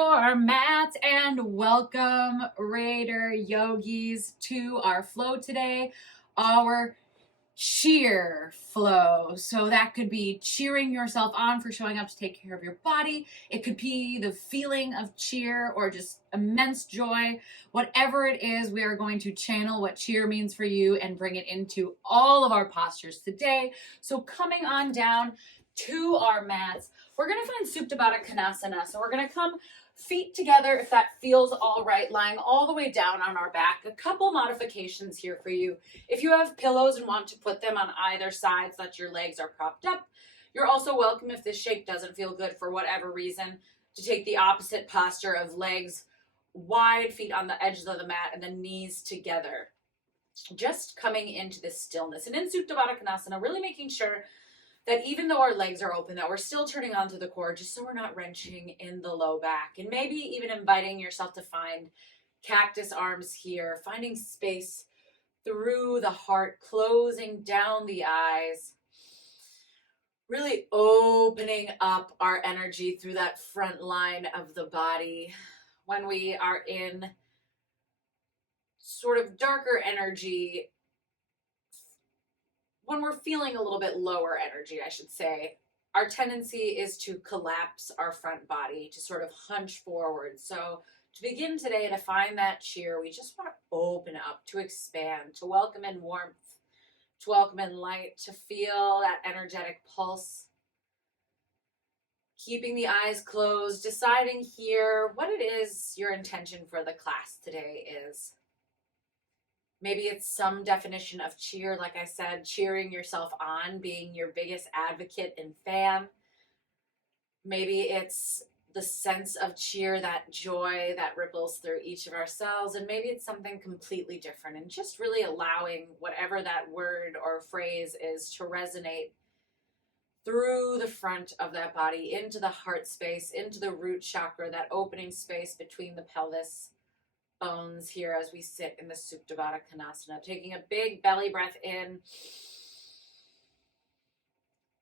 your mats and welcome Raider Yogis to our flow today, our cheer flow. So that could be cheering yourself on for showing up to take care of your body. It could be the feeling of cheer or just immense joy. Whatever it is, we are going to channel what cheer means for you and bring it into all of our postures today. So coming on down to our mats, we're going to find Supta Baddha Konasana. So we're going to come feet together if that feels all right, lying all the way down on our back. A couple modifications here for you. If you have pillows and want to put them on either side so that your legs are propped up, you're also welcome, if this shape doesn't feel good for whatever reason, to take the opposite posture of legs wide, feet on the edges of the mat, and then knees together. Just coming into this stillness. And in Supta Baddha Konasana, really making sure that even though our legs are open, that we're still turning onto the core, just so we're not wrenching in the low back. And maybe even inviting yourself to find cactus arms here, finding space through the heart, closing down the eyes, really opening up our energy through that front line of the body. When we are in sort of darker energy, when we're feeling a little bit lower energy, I should say, our tendency is to collapse our front body, to sort of hunch forward. So to begin today, to find that cheer, we just want to open up, to expand, to welcome in warmth, to welcome in light, to feel that energetic pulse. Keeping the eyes closed, deciding here what it is your intention for the class today is. Maybe it's some definition of cheer, like I said, cheering yourself on, being your biggest advocate and fan. Maybe it's the sense of cheer, that joy that ripples through each of our cells. And maybe it's something completely different, and just really allowing whatever that word or phrase is to resonate through the front of that body, into the heart space, into the root chakra, that opening space between the pelvis bones here as we sit in the Supta Baddha Konasana. Taking a big belly breath in,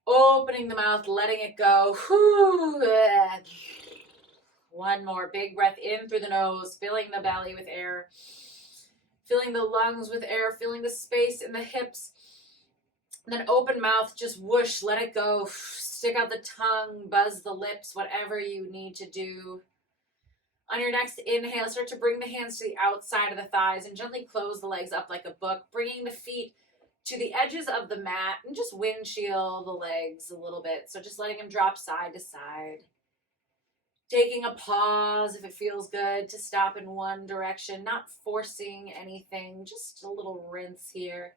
opening the mouth, letting it go. One more big breath in through the nose, filling the belly with air, filling the lungs with air, filling the space in the hips. And then open mouth, just whoosh, let it go. Stick out the tongue, buzz the lips, whatever you need to do. On your next inhale, start to bring the hands to the outside of the thighs and gently close the legs up like a book, bringing the feet to the edges of the mat and just windshield the legs a little bit. So just letting them drop side to side. Taking a pause if it feels good to stop in one direction, not forcing anything, just a little rinse here.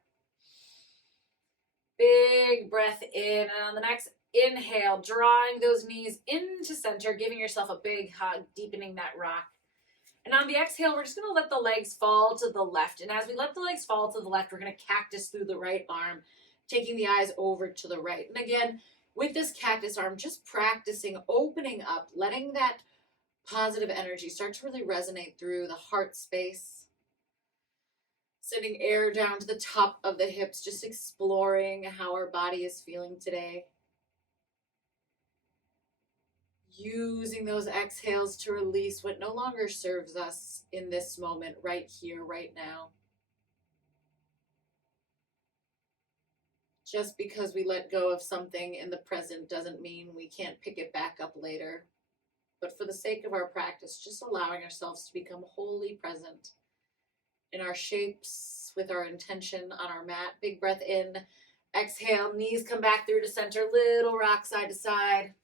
Big breath in, and on the next inhale, drawing those knees into center, giving yourself a big hug, deepening that rock. And on the exhale, we're just going to let the legs fall to the left. And as we let the legs fall to the left, we're going to cactus through the right arm, taking the eyes over to the right. And again, with this cactus arm, just practicing opening up, letting that positive energy start to really resonate through the heart space. Sending air down to the top of the hips, just exploring how our body is feeling today. Using those exhales to release what no longer serves us in this moment, right here, right now. Just because we let go of something in the present doesn't mean we can't pick it back up later. But for the sake of our practice, just allowing ourselves to become wholly present in our shapes, with our intention on our mat. Big breath in, exhale, knees come back through to center, little rock side to side.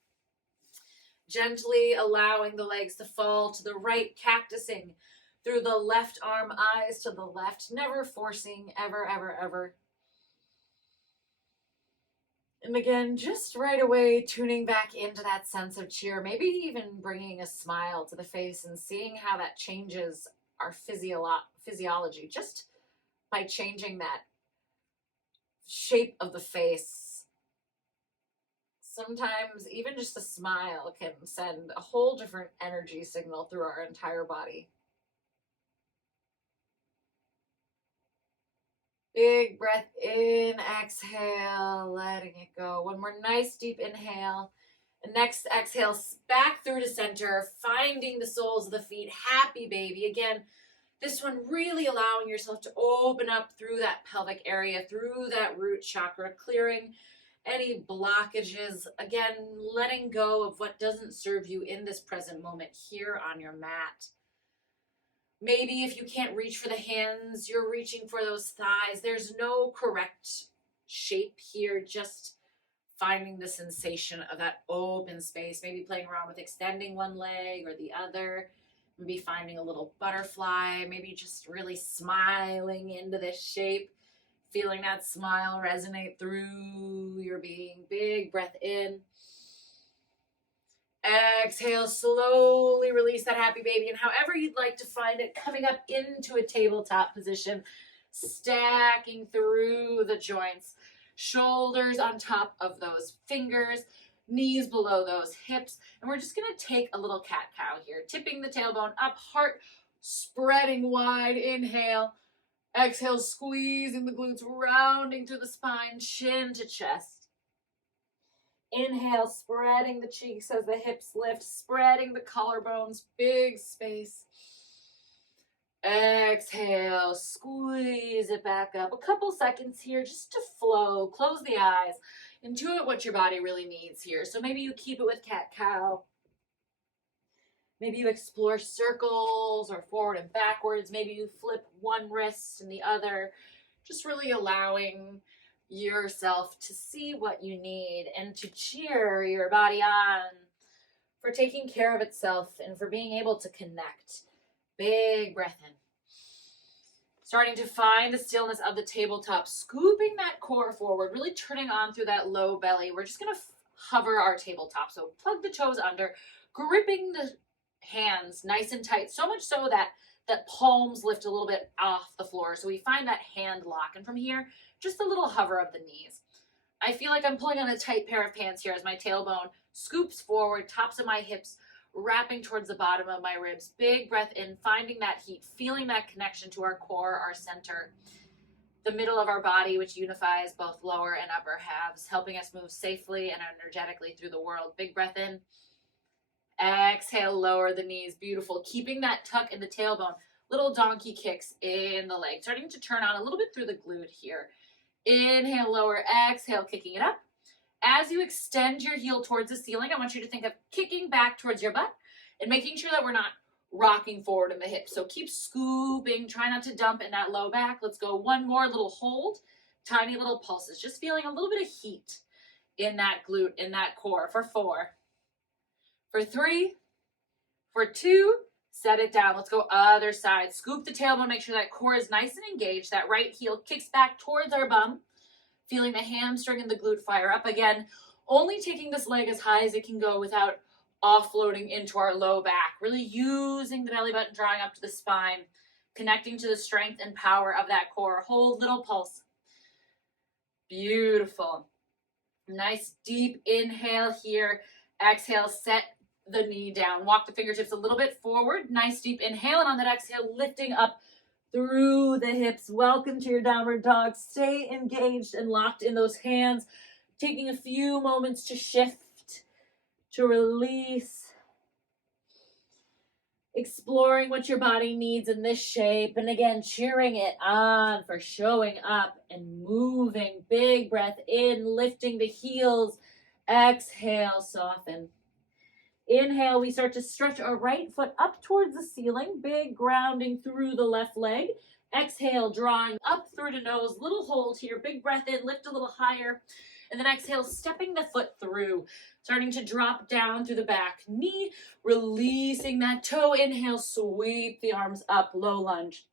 Gently allowing the legs to fall to the right, cactusing through the left arm, eyes to the left, never forcing, ever, ever, ever. And again, just right away, tuning back into that sense of cheer, maybe even bringing a smile to the face and seeing how that changes our physiology, just by changing that shape of the face. Sometimes even just a smile can send a whole different energy signal through our entire body. Big breath in, exhale, letting it go. One more nice deep inhale. And next, exhale back through to center, finding the soles of the feet. Happy baby. Again, this one really allowing yourself to open up through that pelvic area, through that root chakra, clearing any blockages. Again, letting go of what doesn't serve you in this present moment here on your mat. Maybe if you can't reach for the hands, you're reaching for those thighs. There's no correct shape here, just finding the sensation of that open space, maybe playing around with extending one leg or the other, maybe finding a little butterfly, maybe just really smiling into this shape, feeling that smile resonate through your being. Big breath in. Exhale, slowly release that happy baby, and however you'd like to find it, coming up into a tabletop position, stacking through the joints, shoulders on top of those fingers, knees below those hips, and we're just going to take a little cat-cow here, tipping the tailbone up, heart spreading wide. Inhale, exhale, squeezing the glutes, rounding through the spine, chin to chest. Inhale, spreading the cheeks as the hips lift, spreading the collarbones, big space. Exhale, squeeze it back up. A couple seconds here just to flow. Close the eyes. Intuit what your body really needs here. So maybe you keep it with cat-cow. Maybe you explore circles or forward and backwards. Maybe you flip one wrist and the other. Just really allowing yourself to see what you need and to cheer your body on for taking care of itself and for being able to connect. Big breath in. Starting to find the stillness of the tabletop, scooping that core forward, really turning on through that low belly. We're just going to hover our tabletop. So plug the toes under, gripping the hands nice and tight, so much so that palms lift a little bit off the floor. So we find that hand lock. And from here, just a little hover of the knees. I feel like I'm pulling on a tight pair of pants here as my tailbone scoops forward, tops of my hips wrapping towards the bottom of my ribs. Big breath in, finding that heat, feeling that connection to our core, our center, the middle of our body, which unifies both lower and upper halves, helping us move safely and energetically through the world. Big breath in. Exhale, lower the knees. Beautiful. Keeping that tuck in the tailbone. Little donkey kicks in the leg. Starting to turn on a little bit through the glute here. Inhale, lower. Exhale, kicking it up. As you extend your heel towards the ceiling, I want you to think of kicking back towards your butt and making sure that we're not rocking forward in the hips. So keep scooping. Try not to dump in that low back. Let's go one more little hold. Tiny little pulses. Just feeling a little bit of heat in that glute, in that core. For 4. For 3. For 2. Set it down. Let's go other side. Scoop the tailbone. Make sure that core is nice and engaged. That right heel kicks back towards our bum. Feeling the hamstring and the glute fire up. Again, only taking this leg as high as it can go without offloading into our low back. Really using the belly button, drawing up to the spine, connecting to the strength and power of that core. Hold, little pulse. Beautiful. Nice deep inhale here. Exhale, set the knee down. Walk the fingertips a little bit forward. Nice deep inhale, and on that exhale, lifting up through the hips. Welcome to your downward dog. Stay engaged and locked in those hands. Taking a few moments to shift, to release. Exploring what your body needs in this shape. And again, cheering it on for showing up and moving. Big breath in, lifting the heels. Exhale, soften. Inhale, we start to stretch our right foot up towards the ceiling, big grounding through the left leg. Exhale, drawing up through the nose, little hold here, big breath in, lift a little higher. And then exhale, stepping the foot through, starting to drop down through the back knee, releasing that toe. Inhale, sweep the arms up, low lunge.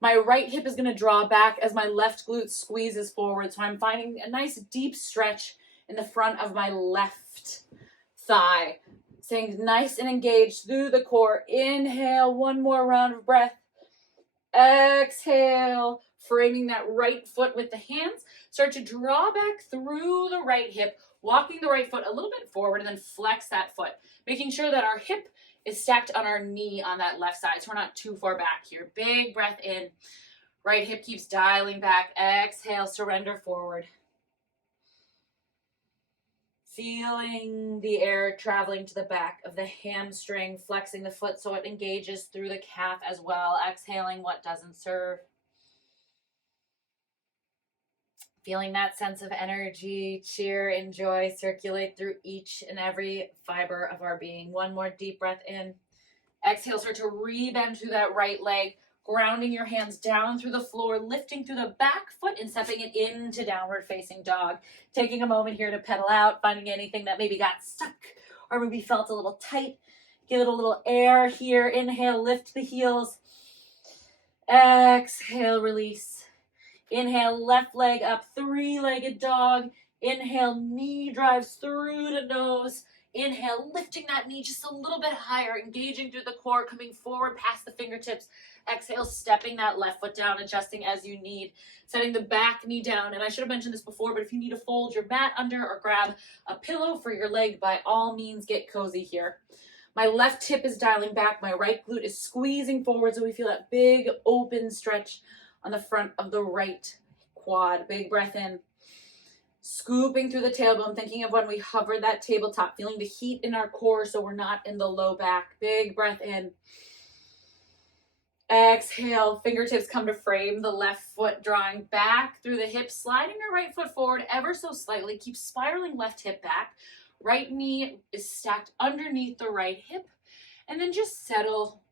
My right hip is going to draw back as my left glute squeezes forward. So I'm finding a nice deep stretch in the front of my left thigh. Staying nice and engaged through the core. Inhale, one more round of breath. Exhale, framing that right foot with the hands. Start to draw back through the right hip, walking the right foot a little bit forward, and then flex that foot, making sure that our hip is stacked on our knee on that left side, so we're not too far back here. Big breath in. Right hip keeps dialing back. Exhale, surrender forward. Feeling the air traveling to the back of the hamstring, flexing the foot so it engages through the calf as well. Exhaling what doesn't serve. Feeling that sense of energy, cheer, enjoy, circulate through each and every fiber of our being. One more deep breath in. Exhale, start to rebend through that right leg, grounding your hands down through the floor, lifting through the back foot and stepping it into downward facing dog. Taking a moment here to pedal out, finding anything that maybe got stuck or maybe felt a little tight. Give it a little air here. Inhale, lift the heels. Exhale, release. Inhale, left leg up, three-legged dog. Inhale, knee drives through the nose. Inhale, lifting that knee just a little bit higher, engaging through the core, coming forward past the fingertips. Exhale, stepping that left foot down, adjusting as you need, setting the back knee down. And I should have mentioned this before, but if you need to fold your mat under or grab a pillow for your leg, by all means, get cozy here. My left hip is dialing back. My right glute is squeezing forward, so we feel that big open stretch on the front of the right quad. Big breath in. Scooping through the tailbone, thinking of when we hovered that tabletop, feeling the heat in our core so we're not in the low back. Big breath in. Exhale, fingertips come to frame, the left foot drawing back through the hips, sliding your right foot forward ever so slightly. Keep spiraling left hip back. Right knee is stacked underneath the right hip. And then just settle,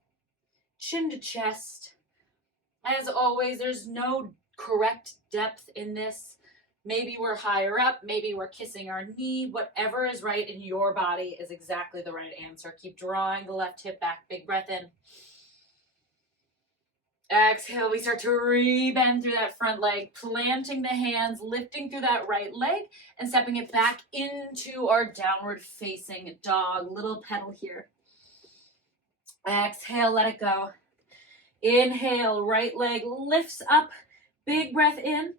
chin to chest. As always, there's no correct depth in this. Maybe we're higher up, maybe we're kissing our knee. Whatever is right in your body is exactly the right answer. Keep drawing the left hip back. Big breath in. Exhale, we start to rebend through that front leg, planting the hands, lifting through that right leg, and stepping it back into our downward facing dog. Little pedal here. Exhale, let it go. Inhale, right leg lifts up. Big breath in.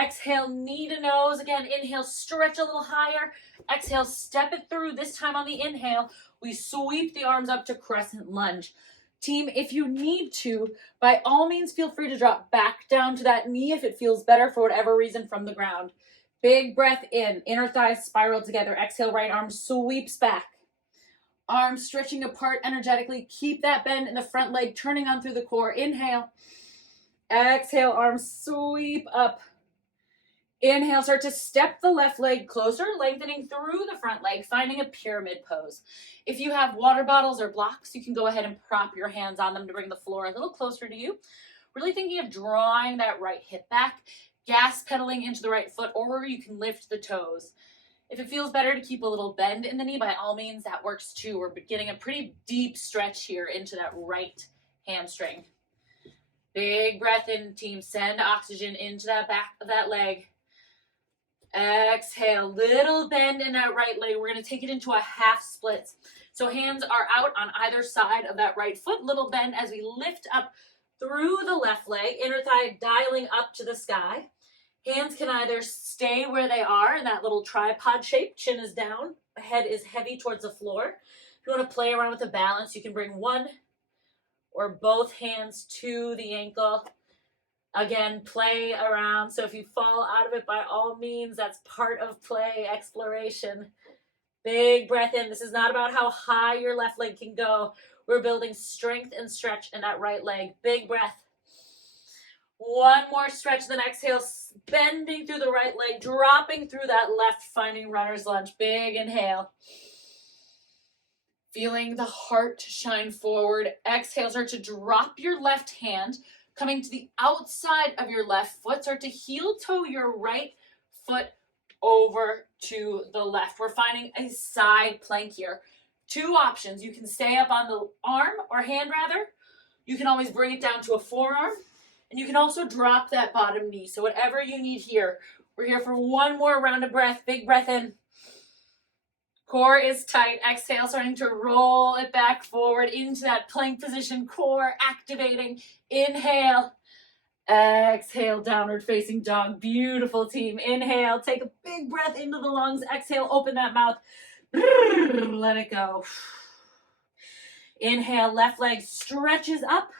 Exhale, knee to nose. Again, inhale, stretch a little higher. Exhale, step it through. This time on the inhale, we sweep the arms up to crescent lunge. Team, if you need to, by all means, feel free to drop back down to that knee if it feels better for whatever reason from the ground. Big breath in. Inner thighs spiral together. Exhale, right arm sweeps back. Arms stretching apart energetically. Keep that bend in the front leg, turning on through the core. Inhale. Exhale, arms sweep up. Inhale, start to step the left leg closer, lengthening through the front leg, finding a pyramid pose. If you have water bottles or blocks, you can go ahead and prop your hands on them to bring the floor a little closer to you. Really thinking of drawing that right hip back, gas pedaling into the right foot, or you can lift the toes. If it feels better to keep a little bend in the knee, by all means, that works too. We're getting a pretty deep stretch here into that right hamstring. Big breath in, team. Send oxygen into that back of that leg. Exhale, little bend in that right leg. We're going to take it into a half split. So hands are out on either side of that right foot. Little bend as we lift up through the left leg. Inner thigh dialing up to the sky. Hands can either stay where they are in that little tripod shape. Chin is down. Head is heavy towards the floor. If you want to play around with the balance, you can bring one or both hands to the ankle. Again, play around. So if you fall out of it, by all means, that's part of play, exploration. Big breath in. This is not about how high your left leg can go. We're building strength and stretch in that right leg. Big breath. One more stretch, then exhale, bending through the right leg, dropping through that left, finding runner's lunge. Big inhale. Feeling the heart shine forward. Exhale, start to drop your left hand, coming to the outside of your left foot. Start to heel toe your right foot over to the left. We're finding a side plank here. Two options. You can stay up on the arm or hand rather. You can always bring it down to a forearm. And you can also drop that bottom knee. So whatever you need here. We're here for one more round of breath. Big breath in. Core is tight. Exhale, starting to roll it back forward into that plank position. Core activating. Inhale. Exhale, downward facing dog. Beautiful, team. Inhale, take a big breath into the lungs. Exhale, open that mouth. Let it go. Inhale, left leg stretches up.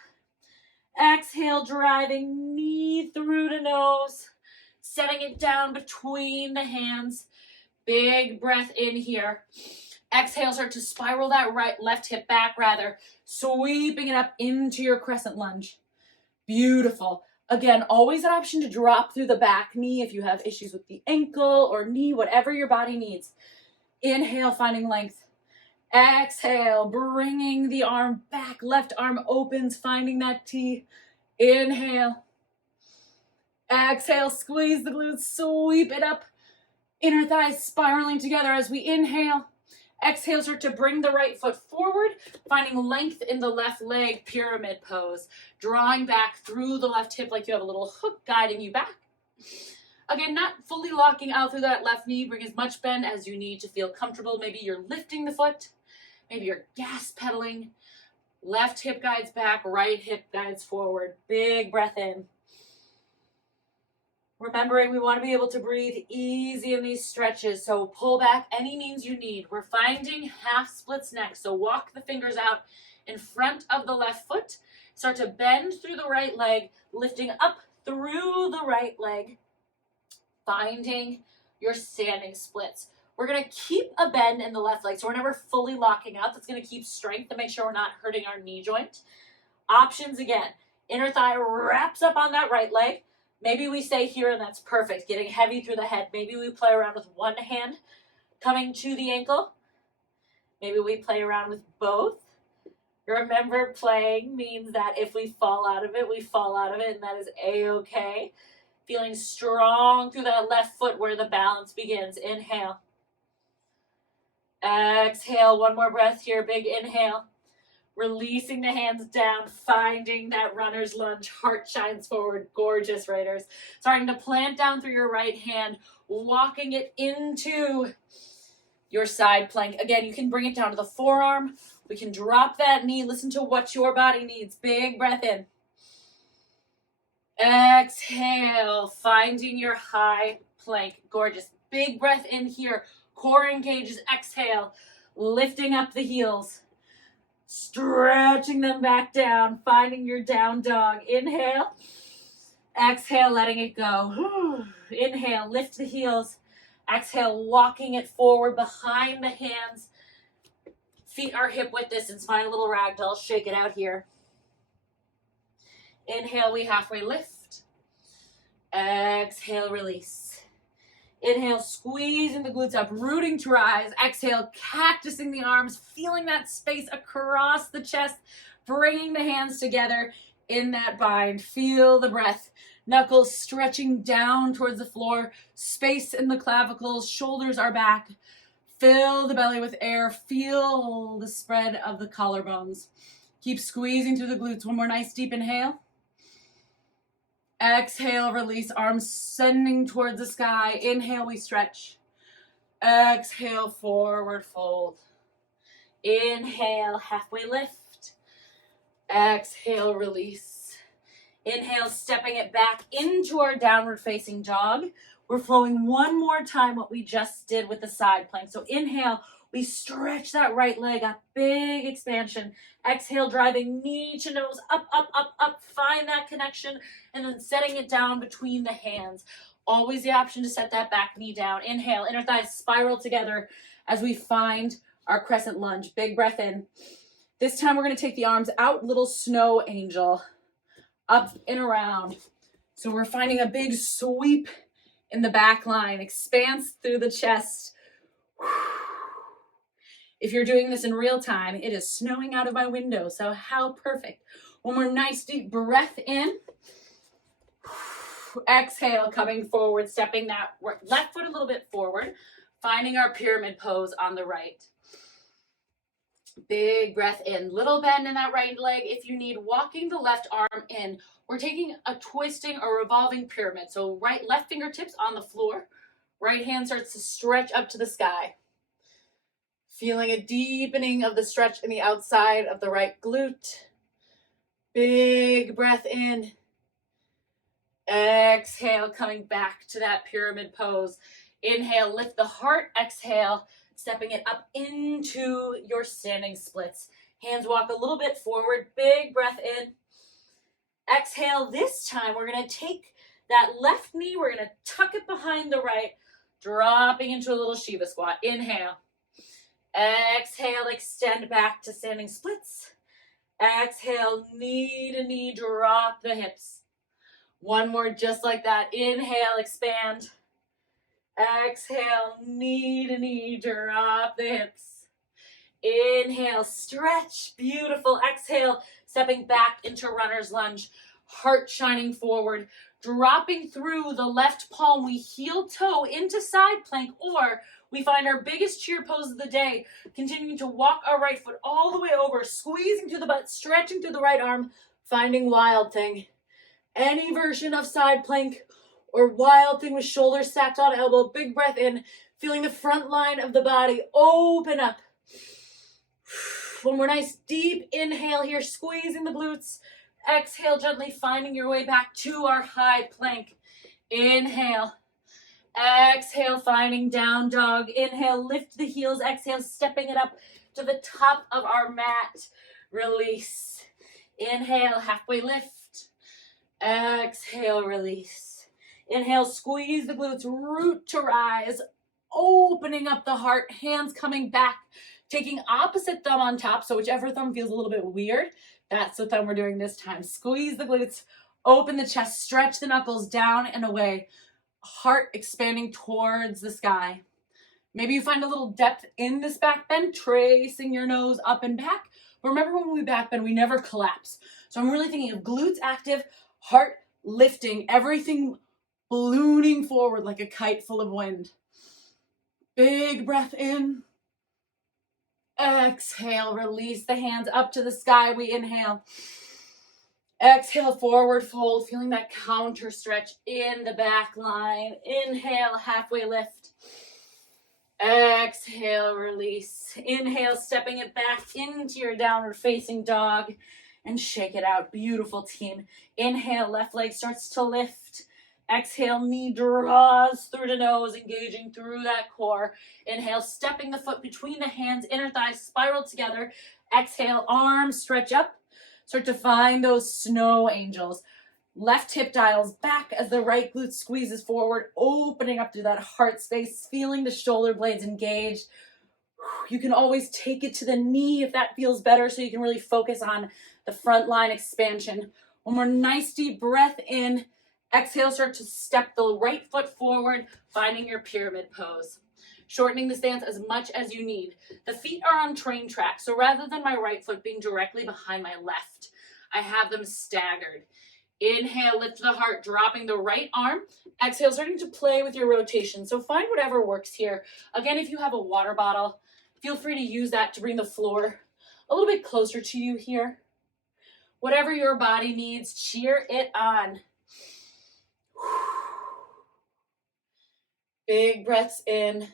Exhale, driving knee through the nose. Setting it down between the hands. Big breath in here. Exhale, start to spiral that left hip back rather, sweeping it up into your crescent lunge. Beautiful. Again, always an option to drop through the back knee if you have issues with the ankle or knee, whatever your body needs. Inhale, finding length. Exhale, bringing the arm back. Left arm opens, finding that T. Inhale. Exhale, squeeze the glutes, sweep it up. Inner thighs spiraling together as we inhale. Exhale, start to bring the right foot forward, finding length in the left leg, pyramid pose. Drawing back through the left hip like you have a little hook guiding you back. Again, not fully locking out through that left knee. Bring as much bend as you need to feel comfortable. Maybe you're lifting the foot. Maybe you're gas pedaling. Left hip guides back, right hip guides forward. Big breath in. Remembering we want to be able to breathe easy in these stretches, so pull back any means you need. We're finding half splits next, so walk the fingers out in front of the left foot. Start to bend through the right leg, lifting up through the right leg, finding your standing splits. We're going to keep a bend in the left leg, so we're never fully locking out. That's going to keep strength to make sure we're not hurting our knee joint. Options again, inner thigh wraps up on that right leg. Maybe we stay here and that's perfect, getting heavy through the head. Maybe we play around with one hand coming to the ankle. Maybe we play around with both. Remember, playing means that if we fall out of it, we fall out of it, and that is a-okay. Feeling strong through that left foot where the balance begins. Inhale. Exhale, one more breath here, big inhale. Releasing the hands down, finding that runner's lunge, heart shines forward. Gorgeous, Raiders. Starting to plant down through your right hand, walking it into your side plank. Again, you can bring it down to the forearm. We can drop that knee. Listen to what your body needs. Big breath in. Exhale, finding your high plank. Gorgeous. Big breath in here. Core engages. Exhale, lifting up the heels. Stretching them back down, finding your down dog. Inhale. Exhale, letting it go. Inhale, lift the heels. Exhale, walking it forward behind the hands. Feet are hip width distance. Find a little ragdoll. Shake it out here. Inhale, we halfway lift. Exhale, release. Inhale, squeezing the glutes up, rooting to rise. Exhale, cactusing the arms, feeling that space across the chest, bringing the hands together in that bind. Feel the breath. Knuckles stretching down towards the floor, space in the clavicles, shoulders are back. Fill the belly with air. Feel the spread of the collarbones. Keep squeezing through the glutes. One more nice deep inhale. Exhale, release, arms sending towards the sky. Inhale, we stretch. Exhale, forward fold. Inhale, halfway lift. Exhale, release. Inhale, stepping it back into our downward facing dog. We're flowing one more time what we just did with the side plank. So inhale, we stretch that right leg up, big expansion. Exhale, driving knee to nose, up, up, up, up. Find that connection, and then setting it down between the hands. Always the option to set that back knee down. Inhale, inner thighs spiral together as we find our crescent lunge. Big breath in. This time we're going to take the arms out, little snow angel, up and around. So we're finding a big sweep in the back line, expanse through the chest. If you're doing this in real time, it is snowing out of my window, so how perfect. One more nice deep breath in. Exhale, coming forward, stepping that left foot a little bit forward, finding our pyramid pose on the right. Big breath in, little bend in that right leg if you need, walking the left arm in. We're taking a twisting or revolving pyramid. So left fingertips on the floor, right hand starts to stretch up to the sky. Feeling a deepening of the stretch in the outside of the right glute. Big breath in. Exhale, coming back to that pyramid pose. Inhale, lift the heart. Exhale, stepping it up into your standing splits. Hands walk a little bit forward. Big breath in. Exhale, this time we're going to take that left knee. We're going to tuck it behind the right. dropping into a little Shiva squat. Inhale. Exhale, extend back to standing splits. Exhale, knee to knee, drop the hips. One more just like that. Inhale, expand. Exhale, knee to knee, drop the hips. Inhale, stretch, beautiful. Exhale, stepping back into runner's lunge. Heart shining forward, dropping through the left palm. We heel toe into side plank, or we find our biggest cheer pose of the day, continuing to walk our right foot all the way over, squeezing through the butt, stretching through the right arm, finding wild thing. Any version of side plank or wild thing with shoulders stacked on elbow. Big breath in, feeling the front line of the body open up. One more nice deep inhale here, squeezing the glutes. Exhale, gently finding your way back to our high plank. Inhale. Exhale, finding down dog. Inhale, lift the heels. Exhale, stepping it up to the top of our mat. Release. Inhale, halfway lift. Exhale, release. Inhale, squeeze the glutes, root to rise. Opening up the heart, hands coming back. Taking opposite thumb on top, so whichever thumb feels a little bit weird, that's the thumb we're doing this time. Squeeze the glutes, open the chest, stretch the knuckles down and away. Heart expanding towards the sky. Maybe you find a little depth in this back bend, tracing your nose up and back. But remember, when we back bend, we never collapse. So I'm really thinking of glutes active, heart lifting, everything ballooning forward like a kite full of wind. Big breath in. Exhale, release the hands up to the sky. We inhale. Exhale, forward fold, feeling that counter stretch in the back line. Inhale, halfway lift. Exhale, release. Inhale, stepping it back into your downward facing dog and shake it out. Beautiful, team. Inhale, left leg starts to lift. Exhale, knee draws through the nose, engaging through that core. Inhale, stepping the foot between the hands, inner thighs spiral together. Exhale, arms stretch up. Start to find those snow angels. Left hip dials back as the right glute squeezes forward, opening up through that heart space, feeling the shoulder blades engaged. You can always take it to the knee if that feels better, so you can really focus on the front line expansion. One more nice deep breath in. Exhale, start to step the right foot forward, finding your pyramid pose. Shortening the stance as much as you need. The feet are on train tracks, so rather than my right foot being directly behind my left, I have them staggered. Inhale, lift the heart, dropping the right arm. Exhale, starting to play with your rotation. So find whatever works here. Again, if you have a water bottle, feel free to use that to bring the floor a little bit closer to you here. Whatever your body needs, cheer it on. Big breaths in.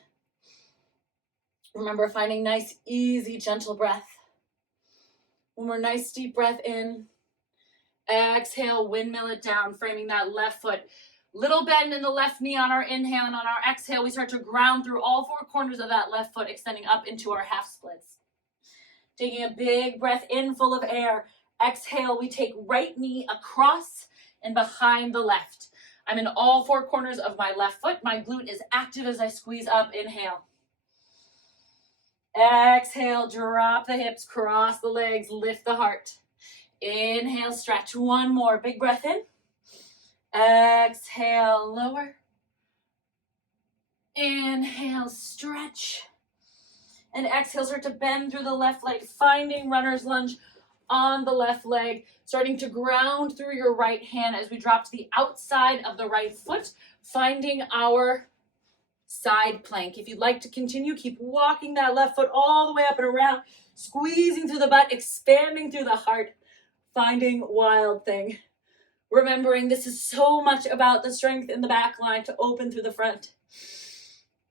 Remember, finding nice, easy, gentle breath. One more nice deep breath in. Exhale, windmill it down, framing that left foot. Little bend in the left knee on our inhale, and on our exhale, we start to ground through all four corners of that left foot, extending up into our half splits. Taking a big breath in, full of air. Exhale, we take right knee across and behind the left. I'm in all four corners of my left foot. My glute is active as I squeeze up. Inhale. Exhale, drop the hips, cross the legs, lift the heart. Inhale, stretch. One more. Big breath in. Exhale, lower. Inhale, stretch. And exhale, start to bend through the left leg, finding runner's lunge on the left leg, starting to ground through your right hand as we drop to the outside of the right foot, finding our side plank. If you'd like to continue, keep walking that left foot all the way up and around, squeezing through the butt, expanding through the heart, finding wild thing. Remembering this is so much about the strength in the back line to open through the front.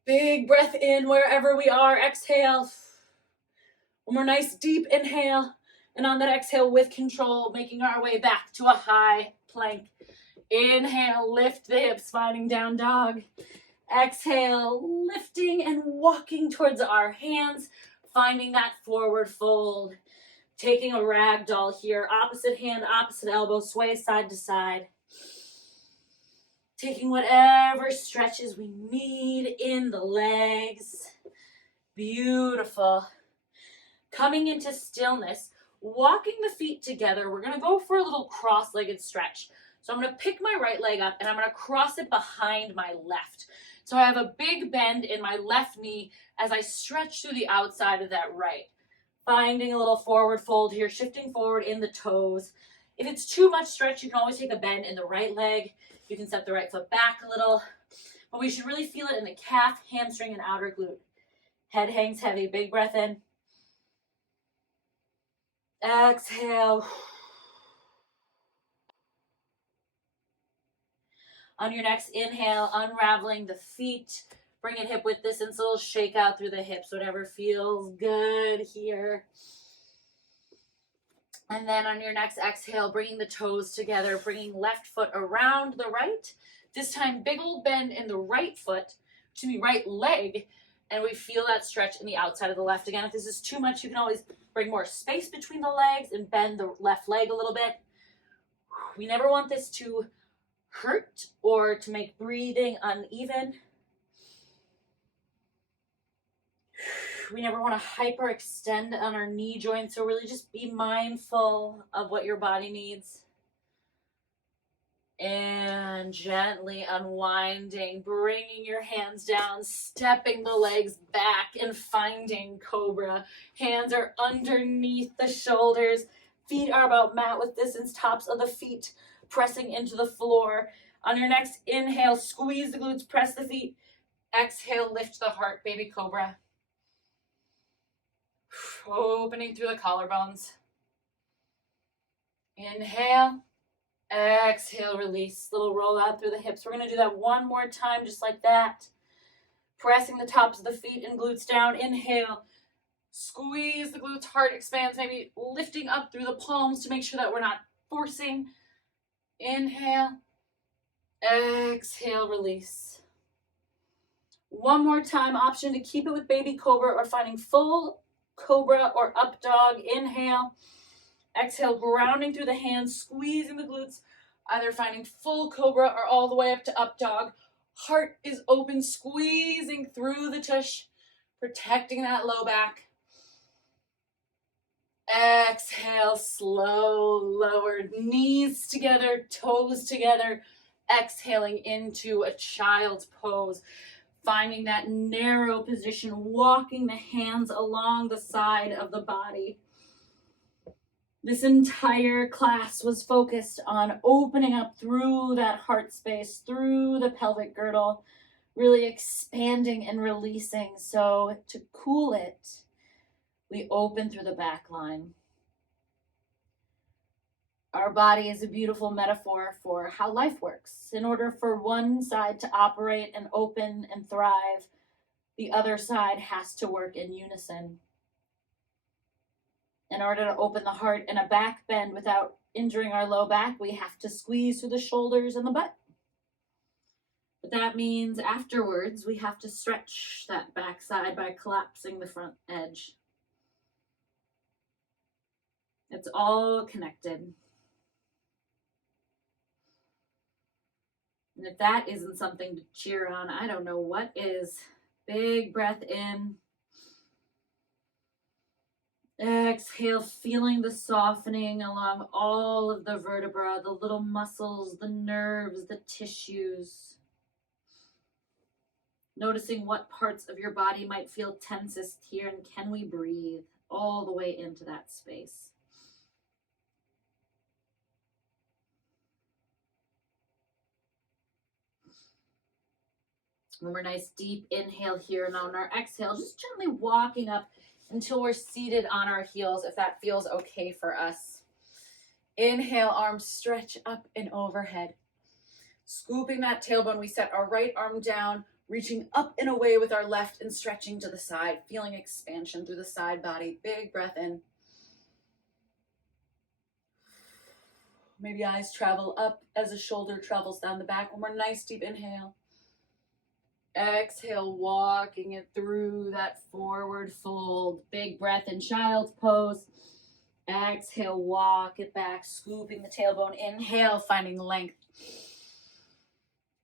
Big breath in wherever we are. Exhale. One more nice deep inhale. And on that exhale with control, making our way back to a high plank. Inhale, lift the hips, finding down dog. Exhale, lifting and walking towards our hands, finding that forward fold. Taking a ragdoll here, opposite hand, opposite elbow, sway side to side. Taking whatever stretches we need in the legs. Beautiful. Coming into stillness, walking the feet together. We're going to go for a little cross-legged stretch. So I'm going to pick my right leg up and I'm going to cross it behind my left. So I have a big bend in my left knee as I stretch through the outside of that right. Finding a little forward fold here, shifting forward in the toes. If it's too much stretch, you can always take a bend in the right leg. You can step the right foot back a little. But we should really feel it in the calf, hamstring, and outer glute. Head hangs heavy. Big breath in. Exhale. On your next inhale, unraveling the feet. Bring it hip width distance, a little shake out through the hips, whatever feels good here. And then on your next exhale, bringing the toes together, bringing left foot around the right. This time, big old bend in the right leg, and we feel that stretch in the outside of the left. Again, if this is too much, you can always bring more space between the legs and bend the left leg a little bit. We never want this to hurt or to make breathing uneven. We never want to hyperextend on our knee joints, so really just be mindful of what your body needs. And gently unwinding, bringing your hands down, stepping the legs back and finding cobra. Hands are underneath the shoulders. Feet are about mat width distance, tops of the feet pressing into the floor. On your next inhale, squeeze the glutes, press the feet. Exhale, lift the heart, baby cobra. Opening through the collarbones. Inhale. Exhale, release. Little roll out through the hips. We're going to do that one more time, just like that. Pressing the tops of the feet and glutes down. Inhale. Squeeze the glutes, heart expands, maybe lifting up through the palms to make sure that we're not forcing. Inhale. Exhale, release. One more time, option to keep it with baby cobra or finding full cobra or up dog. Inhale. Exhale, grounding through the hands, squeezing the glutes, either finding full cobra or all the way up to up dog. Heart is open, squeezing through the tush, protecting that low back. Exhale, slow, lower, knees together, toes together. Exhaling into a child's pose. Finding that narrow position, walking the hands along the side of the body. This entire class was focused on opening up through that heart space, through the pelvic girdle, really expanding and releasing. So to cool it, we open through the back line. Our body is a beautiful metaphor for how life works. In order for one side to operate and open and thrive, the other side has to work in unison. In order to open the heart in a back bend without injuring our low back, we have to squeeze through the shoulders and the butt. But that means afterwards, we have to stretch that back side by collapsing the front edge. It's all connected. And if that isn't something to cheer on, I don't know what is. Big breath in. Exhale, feeling the softening along all of the vertebra, the little muscles, the nerves, the tissues. Noticing what parts of your body might feel tensest here, and can we breathe all the way into that space? Remember, nice deep inhale here, and on our exhale, just gently walking up until we're seated on our heels, if that feels okay for us. Inhale, arms stretch up and overhead. Scooping that tailbone, we set our right arm down, reaching up and away with our left and stretching to the side, feeling expansion through the side body. Big breath in. Maybe eyes travel up as the shoulder travels down the back. One more nice deep inhale. Exhale, walking it through that forward fold. Big breath in child's pose. Exhale, walk it back, scooping the tailbone. Inhale, finding length.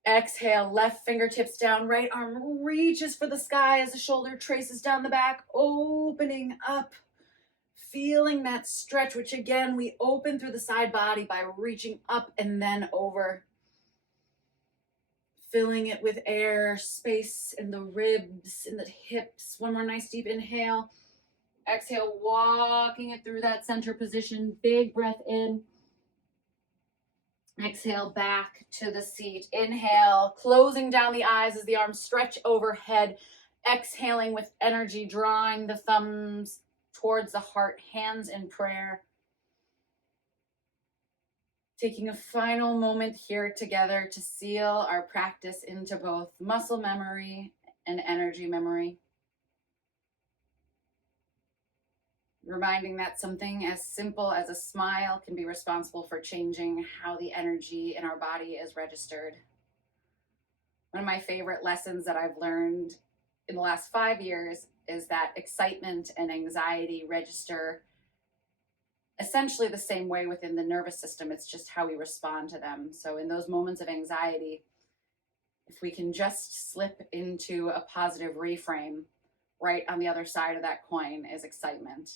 Exhale, left fingertips down, right arm reaches for the sky as the shoulder traces down the back, opening up, feeling that stretch, which again, we open through the side body by reaching up and then over. Filling it with air, space in the ribs, in the hips. One more nice deep inhale. Exhale, walking it through that center position. Big breath in. Exhale, back to the seat. Inhale, closing down the eyes as the arms stretch overhead. Exhaling with energy, drawing the thumbs towards the heart, hands in prayer. Taking a final moment here together to seal our practice into both muscle memory and energy memory. Reminding that something as simple as a smile can be responsible for changing how the energy in our body is registered. One of my favorite lessons that I've learned in the last 5 years is that excitement and anxiety register essentially the same way within the nervous system. It's just how we respond to them. So in those moments of anxiety, if we can just slip into a positive reframe, right on the other side of that coin is excitement.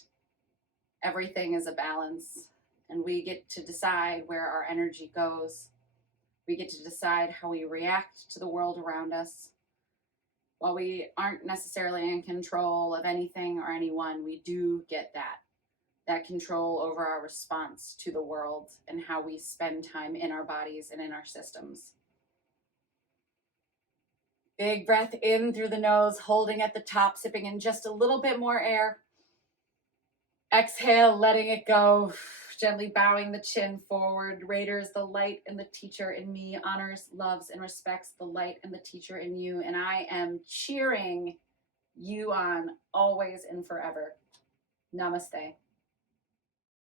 Everything is a balance, and we get to decide where our energy goes. We get to decide how we react to the world around us. While we aren't necessarily in control of anything or anyone, we do get that control over our response to the world and how we spend time in our bodies and in our systems. Big breath in through the nose, holding at the top, sipping in just a little bit more air. Exhale, letting it go, gently bowing the chin forward. Raiders, the light and the teacher in me honors, loves, and respects the light and the teacher in you. And I am cheering you on always and forever. Namaste.